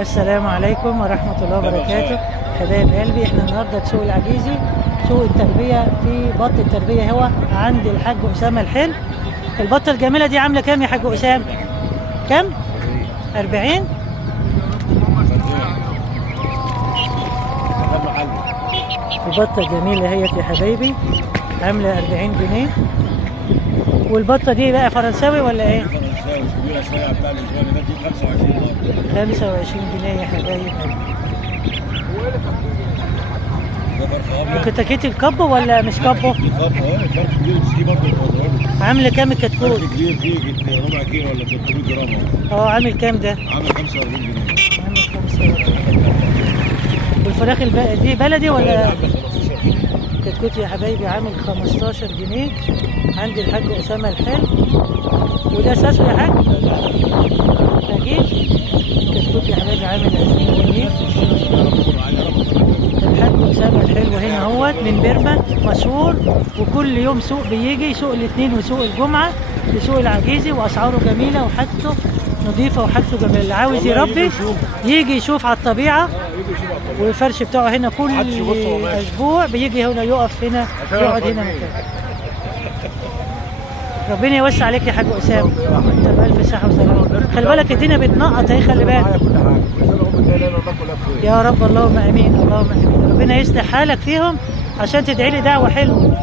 السلام عليكم ورحمة الله وبركاته. حبايب قلبي، احنا النهارده في سوق العجيزي، سوق التربية في بط التربية هو عند الحاج أسامة الحلو. البطة الجميلة دي عاملة كام يا حاج أسامة؟ كام؟ 40؟ البطة الجميلة هي يا حبايبي عاملة 40 جنيه. والبطة دي بقى فرنساوي ولا ايه؟ فرنساوي كبيرة شوية بتاع الأسبوع اللي فات دي 25 دولار. 25 جنيه يا حبايبي. ده فرخ أبيض. كتاكيت الكابو ولا مش كابو؟ الكابو فرخ كبير بس دي برضه الأضرار. عاملة كام الكتكوت؟ فرخ كبير فيه ربع كيلو ولا 300 جرام أهو. عامل كام ده؟ عامل 45 جنيه. عامل 45. والفراخ دي بلدي ولا؟ عامل 15 جنيه. كتكوت يا حبايبي عامل 15 جنيه عند الحاج أسامة الحلو. وده أساسه يا حاج؟ أكيد. كتكوت يا حبايبي عامل 20 جنيه. الحاج أسامة الحلو هنا اهوت من بيرما، مشهور، وكل يوم سوق بيجي، سوق الاثنين وسوق الجمعة في سوق العجيزي، وأسعاره جميلة وحاجته نظيفة وحاجته جميلة. اللي عاوز يربي يجي يشوف على الطبيعة، والفرش بتاعه هنا كل أسبوع بيجي هنا يقف هنا يقعد هنا مكان. ربنا يوسع عليك يا حاج أسامة، انت بألف صحة وسلامة. خلي بالك الدنيا بتنقط اهي، خلي بالك. يا رب، اللهم امين اللهم امين. ربنا يصلح حالك فيهم عشان تدعي لي دعوة حلوة.